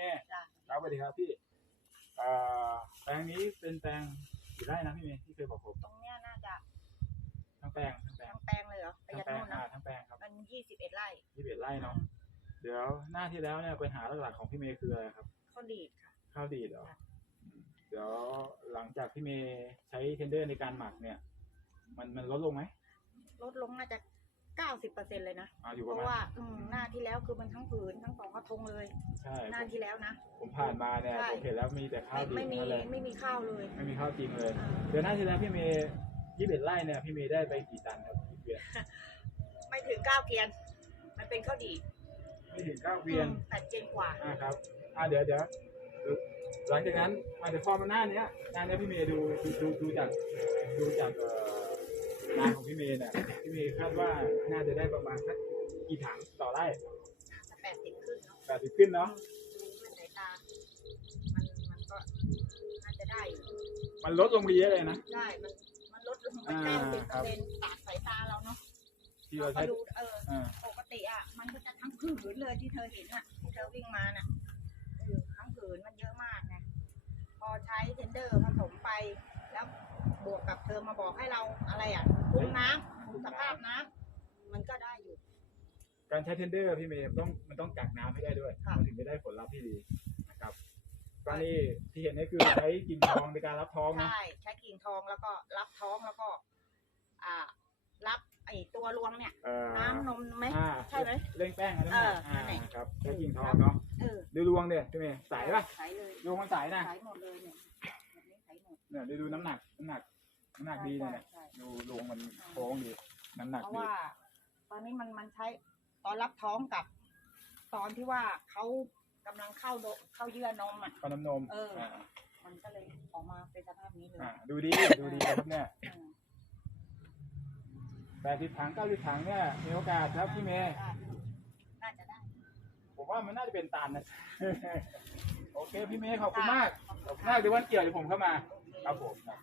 เมย์จ้ะครับสวัสดีครับพี่เอ่อแปลงนี้เป็นแปลงกี่ไร่นะพี่เมย์ที่เคยบอกผมตรงเนี้ยน่าจะทั้งแปลงทั้งแปลงทั้งแปลงเลยเหรอไปทั้งยันแปลงนู่นอ่านะทั้งแปลงครับมันยี่สิบเอ็ดไร่ยี่สิบเอ็ดไร่เนาะเดี๋ยวหน้าที่แล้วเนี่ยปัญหาหลักๆของพี่เมย์คืออะไรครับเขาดีดค่ะ ข้าวดีดเหรอค่ะอืมเดี๋ยวหลังจากพี่เมย์ใช้เทนเดอร์ในการหมักเนี่ย มันมันลดลงไหมลดลงน่าจะ เก้าสิบเปอร์เซ็นเลยนะ อ่าอยู่เพประราะมาณว่าอืมหน้าที่แล้วคือมันทั้งผืนทั้งสองกระทงเลย ใช่หน้าผมที่แล้วนะ ผมผ่านมาเนี่ยใช่ ผมเห็นแล้วมีแต่ข้าวดีไม่ดไม่มีนั่นแหละไม่มีข้าวเลยไม่มีข้าวจริงเลย อ่าเดี๋ยวหน้าที่แล้วพี่เมย์ยี่สิบเอ็ดไร่เนี่ยพี่เมย์ได้ไปกี่ตันครับกี่เกวียนไม่ถึงเก้าเกียน มันเป็นข้าวดีดไม่ถึงเก้าเกวียนอืมแต่เจนกว่า อ่าครับอ่าเดี๋ยวเดี๋ยวหลังจากนั้นอ่าเดี๋ยวพอมาหน้าเนี้ยหน้าเนี้ยพี่เมย์ดูดูดูดูจากดูจากเอ่อ งานของพี่เมย์เนี่ยพี่เมย์คาดว่าน่าจะได้ประมาณสักกี่ถังต่อไร่จะแปดสิบขึ้นเนาะแปดสิบขึ้นเนาะดูด้วยสายตา มันมันก็น่าจะได้อยู่มันลดลงไปเยอะเลยนะ ได้ มันมันลดลงไปอ่าเก้าสิบครัเปอบร์เซ็นต์ตากสายตาเราเนาะที่เราเราก็ใช้ดูเออ อ่าปกติอะ มันก็จะทั้งผืนเลยที่เธอเห็นอะที่เธอวิ่งมาน่ะเออทั้งผืนมันเยอะมากไงพอใช้เทนเดอร์ผสมไป แล้วบวกกับเธ อมาบอกให้เราอะไรอะคุมน้ำคุมสภาพน้ำมันก็ได้อยู่ การใช้เทนเดอร์พี่เมย์มันต้องมันต้องกักน้ำให้ได้ด้วยค่ะ มันถึงจะได้ผลลัพธ์ที่ดีนะครับก็นี่ที่เห็นนี่คือใช้กินทองในการรับท้องนะใช่ใช้กิ่งทองแล้วก็รับท้องแล้วก็ อ่า รับไอตัวรวงเนี่ย เอ่อน้ำนมไหม อ่าใช่ไหมเร่งแป้งอันนั้นเออนะอ่านั่นแหละครับใช้กิ่งทองเนาะเออดูรวงเนี่ยพี่เมย์ใสป่ะใสเลยรวงมันใสนะใสหมดเลยเนี่ยแบบนี้ใสหมดเนี่ยดูดูน้ำหนักน้ำหนัก น้ำหนักดีเนี่ยใช่ดูรวงมันโค้งดีน้ำหนักเพราะดีว่า ตอนนี้มันมันใช้ตอนรับท้องกับ ตอนที่ว่าเขากำลังเข้าโดเข้าเยื่อนมอะ ก็น้ำนมเอออ่ามันก็เลยออกมาเป็นสภาพนี้เลยอ่าดูดีดูดีครับเนี่ยอืมแปดสิบถังเก้าสิบถังเนี่ยมีโอกาสครับพี่เมย์ได้น่าจะได้ผมว่ามันน่าจะเป็นตันนะ โอเคพี่เมย์ขอบคุณมากขอบคุณมากเดี๋ยววันเกี่ยวเดี๋ยวผมเข้ามาครับผมครับ